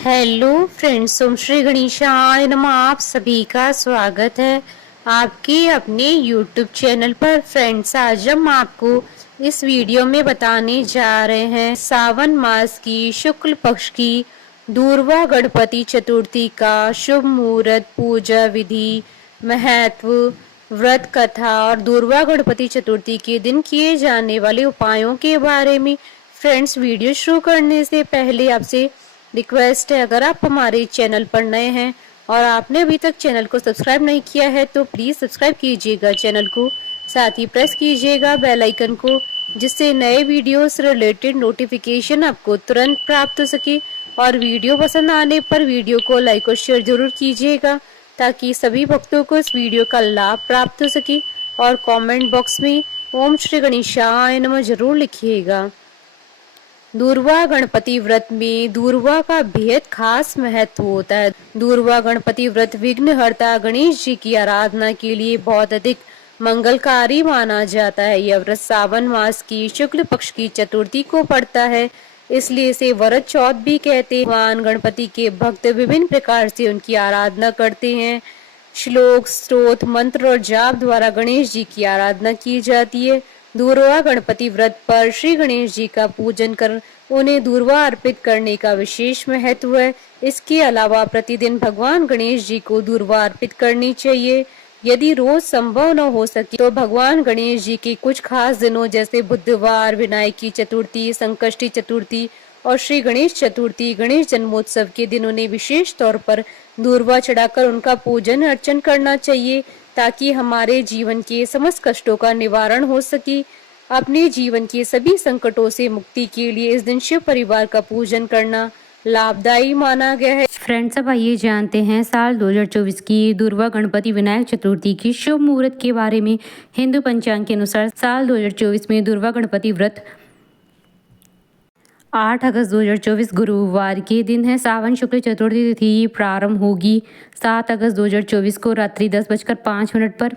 Hello friends, ओम श्री गणेशाय नमः। आप सभी का स्वागत है आपके अपने यूट्यूब चैनल पर। फ्रेंड्स, आज हम आपको इस वीडियो में बताने जा रहे हैं सावन मास की शुक्ल पक्ष की दूरवा गणपति चतुर्थी का शुभ मुहूर्त, पूजा विधि, महत्व, व्रत कथा और दूरवा गणपति चतुर्थी के दिन किए जाने वाले उपायों के बारे में। फ्रेंड्स, वीडियो शुरू करने से पहले आपसे रिक्वेस्ट है, अगर आप हमारे चैनल पर नए हैं और आपने अभी तक चैनल को सब्सक्राइब नहीं किया है तो प्लीज़ सब्सक्राइब कीजिएगा चैनल को, साथ ही प्रेस कीजिएगा बेल आइकन को, जिससे नए वीडियो से रिलेटेड नोटिफिकेशन आपको तुरंत प्राप्त हो सके। और वीडियो पसंद आने पर वीडियो को लाइक और शेयर जरूर कीजिएगा ताकि सभी भक्तों को इस वीडियो का लाभ प्राप्त हो सके। और कमेंट बॉक्स में ओम श्री गणेशाय नमः जरूर लिखिएगा। दूरवा गणपति व्रत में दूरवा का बेहद खास महत्व होता है। दूरवा गणपति व्रत विघ्नहर्ता गणेश जी की आराधना के लिए बहुत अधिक मंगलकारी माना जाता है। यह व्रत सावन मास की शुक्ल पक्ष की चतुर्थी को पड़ता है, इसलिए इसे वरद चौथ भी कहते हैं। भगवान गणपति के भक्त विभिन्न प्रकार से उनकी आराधना करते हैं। श्लोक, स्तोत्र, मंत्र और जाप द्वारा गणेश जी की आराधना की जाती है। दूरवा गणपति व्रत पर श्री गणेश जी का पूजन कर उन्हें दूरवा अर्पित करने का विशेष महत्व है। इसके अलावा प्रतिदिन भगवान गणेश जी को दूरवा अर्पित करनी चाहिए। यदि रोज संभव न हो सके तो भगवान गणेश जी के कुछ खास दिनों जैसे बुधवार, विनायकी चतुर्थी, संकष्टी चतुर्थी और श्री गणेश चतुर्थी, गणेश जन्मोत्सव के दिन उन्हें विशेष तौर पर दूरवा चढ़ाकर उनका पूजन अर्चन करना चाहिए ताकि हमारे जीवन के समस्त कष्टों का निवारण हो सके। अपने जीवन के सभी संकटों से मुक्ति के लिए इस दिन शिव परिवार का पूजन करना लाभदायी माना गया है। फ्रेंड्स, अब आइए जानते हैं साल 2024 की दूरवा गणपति विनायक चतुर्थी की शुभ मुहूर्त के बारे में। हिंदू पंचांग के अनुसार साल 2024 में दूरवा गणपति व्रत 8 अगस्त 2024 गुरुवार के दिन है। सावन शुक्ल चतुर्थी तिथि प्रारंभ होगी 7 अगस्त 2024 को रात्रि 10:05 पर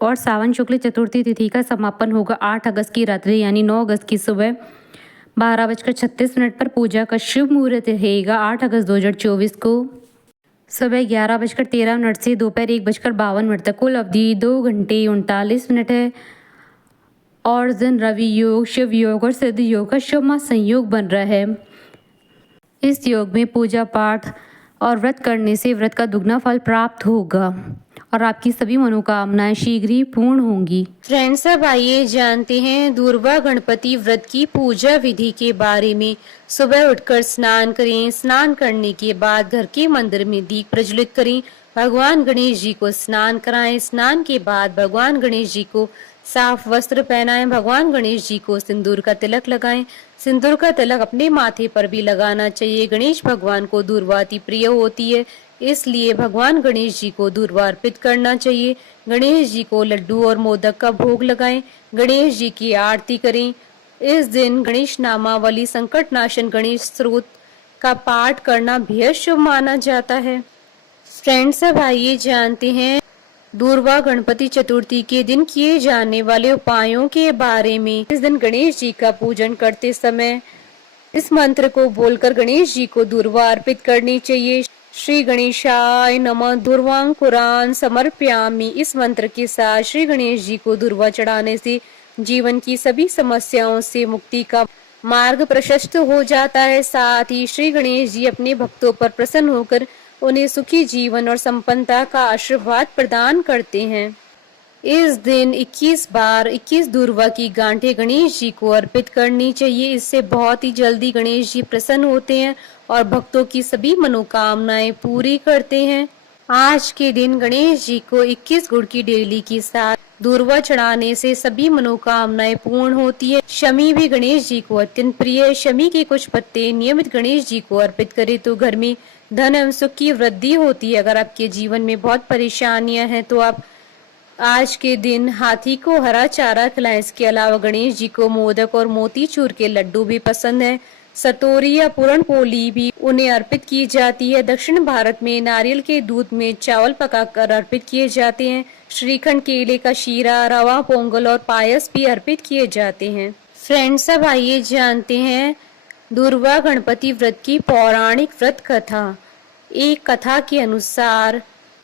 और सावन शुक्ल चतुर्थी तिथि का समापन होगा 8 अगस्त की रात्रि यानी 9 अगस्त की सुबह 12:36 पर। पूजा का शुभ मुहूर्त रहेगा 8 अगस्त 2024 को सुबह 11:13 से दोपहर 1:52 तक। कुल अवधि 2 घंटे 39 मिनट है और दिन रवि योग, शिव योग और सिद्ध योग का शुभ संयोग बन रहा है। इस योग में पूजा पाठ और व्रत करने से व्रत का दुगना फल प्राप्त होगा और आपकी सभी मनोकामनाएं शीघ्र ही पूर्ण होंगी। फ्रेंड्स, अब आइए जानते हैं दूरवा गणपति व्रत की पूजा विधि के बारे में। सुबह उठकर स्नान करें। स्नान करने के बाद घर के मंदिर में दीप प्रज्वलित करें। भगवान गणेश जी को स्नान कराएं। स्नान के बाद भगवान गणेश जी को साफ वस्त्र पहनाएं। भगवान गणेश जी को सिंदूर का तिलक लगाएं। सिंदूर का तिलक अपने माथे पर भी लगाना चाहिए। गणेश भगवान को दूरवा अति प्रिय होती है, इसलिए भगवान गणेश जी को दूरवा अर्पित करना चाहिए। गणेश जी को लड्डू और मोदक का भोग लगाएं। गणेश जी की आरती करें। इस दिन गणेश नामावली, संकट नाशन गणेश स्त्रोत का पाठ करना बेहद शुभ माना जाता है। फ्रेंड्स, अब आइए जानते हैं दूरवा गणपति चतुर्थी के दिन किए जाने वाले उपायों के बारे में। इस दिन गणेश जी का पूजन करते समय इस मंत्र को बोलकर गणेश जी को दूरवा अर्पित करनी चाहिए। श्री गणेशाय नमः दूर्वांकुरान समर्पयामि। इस मंत्र के साथ श्री गणेश जी को दूरवा चढ़ाने से जीवन की सभी समस्याओं से मुक्ति का मार्ग प्रशस्त हो जाता है। साथ ही श्री गणेश जी अपने भक्तों पर प्रसन्न होकर उन्हें सुखी जीवन और संपन्नता का आशीर्वाद प्रदान करते हैं। इस दिन 21 बार 21 दूरवा की गांठें गणेश जी को अर्पित करनी चाहिए। इससे बहुत ही जल्दी गणेश जी प्रसन्न होते हैं और भक्तों की सभी मनोकामनाएं पूरी करते हैं। आज के दिन गणेश जी को 21 गुड़ की डेली के साथ दूरवा चढ़ाने से सभी मनोकामनाएं पूर्ण होती है। शमी भी गणेश जी को अत्यंत प्रिय है। शमी के कुछ पत्ते नियमित गणेश जी को अर्पित करें तो घर में धन एवं सुख की वृद्धि होती है। अगर आपके जीवन में बहुत परेशानियां हैं तो आप आज के दिन हाथी को हरा चारा खिलाएं। इसके अलावा गणेश जी को मोदक और मोतीचूर के लड्डू भी पसंद है। सतोरी या पूरण पोली भी उन्हें अर्पित की जाती है। दक्षिण भारत में नारियल के दूध में चावल पकाकर अर्पित किए जाते हैं। श्रीखंड, केले का शीरा, रवा पोंगल और पायस भी अर्पित किए जाते हैं। फ्रेंड्स, अब आइए जानते हैं दुर्वा गणपति व्रत की पौराणिक व्रत कथा। एक कथा के अनुसार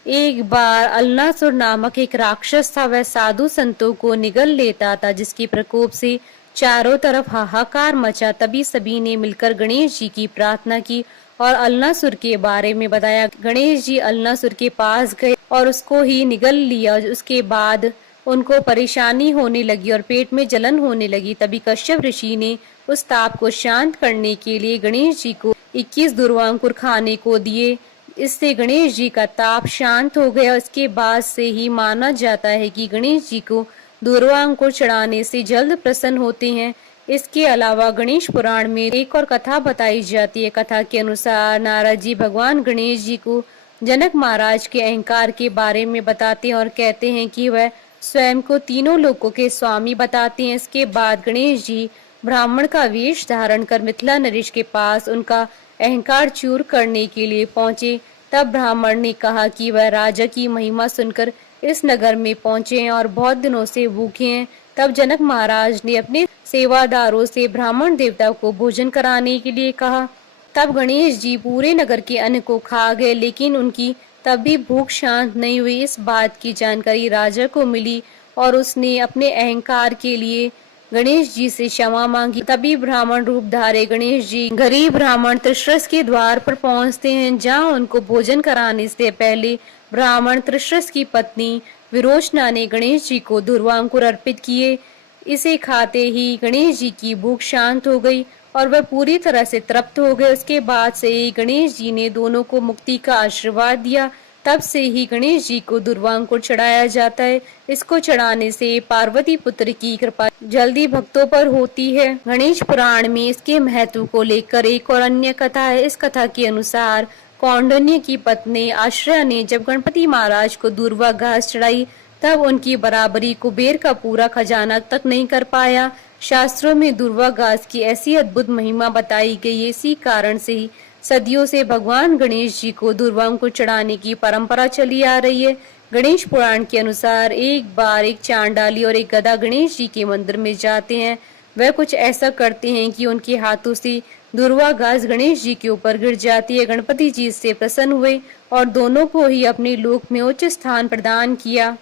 एक बार अल्लासुर नामक एक राक्षस था। वह साधु संतों को निगल लेता था, जिसके प्रकोप से चारों तरफ हाहाकार मचा। तभी सभी ने मिलकर गणेश जी की प्रार्थना की और अल्लासुर के बारे में बताया। गणेश जी अल्लासुर के पास गए और उसको ही निगल लिया। उसके बाद उनको परेशानी होने लगी और पेट में जलन होने लगी। तभी कश्यप ऋषि ने उस ताप को शांत करने के लिए गणेश जी को 21 दुर्वांकुर खाने को दिए। इससे गणेश जी का ताप शांत हो गया। इसके बाद से ही माना जाता है कि गणेश जी को दुर्वांकुर चढ़ाने से जल्द प्रसन्न होते हैं। इसके अलावा गणेश पुराण में एक और कथा बताई जाती है। कथा के अनुसार नारद जी भगवान गणेश जी को जनक महाराज के अहंकार के बारे में बताते हैं और कहते हैं कि वह स्वयं को तीनों लोकों के स्वामी बताते हैं। इसके बाद गणेश जी ब्राह्मण का वेश धारण कर मिथिला नरेश के पास उनका अहंकार चूर करने के लिए पहुंचे। तब ब्राह्मण ने कहा कि वह राजा की महिमा सुनकर इस नगर में पहुंचे हैं और बहुत दिनों से भूखे हैं। तब जनक महाराज ने अपने सेवादारों से ब्राह्मण देवता को भोजन कराने के लिए कहा। तब गणेश जी पूरे नगर के अन्न को खा गए, लेकिन उनकी तब भी भूख शांत नहीं हुई। इस बात की जानकारी राजा को मिली और उसने अपने अहंकार के लिए गणेश जी से क्षमा मांगी। तभी ब्राह्मण रूप धारे गणेश जी गरीब ब्राह्मण त्रिशृस के द्वार पर पहुंचते हैं, जहां उनको भोजन कराने से पहले ब्राह्मण त्रिशृस की पत्नी विरोचना ने गणेश जी को दुर्वांकुर अर्पित किए। इसे खाते ही गणेश जी की भूख शांत हो गई और वह पूरी तरह से तृप्त हो गए। उसके बाद से ही गणेश जी ने दोनों को मुक्ति का आशीर्वाद दिया। तब से ही गणेश जी को दुर्वांकुर चढ़ाया जाता है। इसको चढ़ाने से पार्वती पुत्र की कृपा जल्दी भक्तों पर होती है। गणेश पुराण में इसके महत्व को लेकर एक और अन्य कथा है। इस कथा के अनुसार कौंडिन्य की पत्नी आश्रया ने जब गणपति महाराज को दूर्वा घास चढ़ाई, तब उनकी बराबरी कुबेर का पूरा खजाना तक नहीं कर पाया। शास्त्रों में दूर्वा घास की ऐसी अद्भुत महिमा बताई गई है। इसी कारण से ही सदियों से भगवान गणेश जी को दुर्वांकुर चढ़ाने की परंपरा चली आ रही है। गणेश पुराण के अनुसार एक बार एक चांडाली और एक गधा गणेश जी के मंदिर में जाते हैं। वह कुछ ऐसा करते हैं कि उनके हाथों से दुर्वा घास गणेश जी के ऊपर गिर जाती है। गणपति जी इससे प्रसन्न हुए और दोनों को ही अपने लोक में उच्च स्थान प्रदान किया।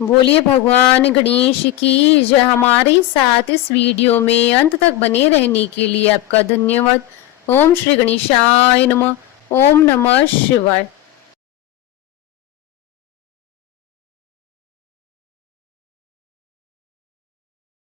बोलिए भगवान गणेश की जय। हमारे साथ इस वीडियो में अंत तक बने रहने के लिए आपका धन्यवाद। ओम श्री गणेशाय नमः। ओम नमः शिवाय।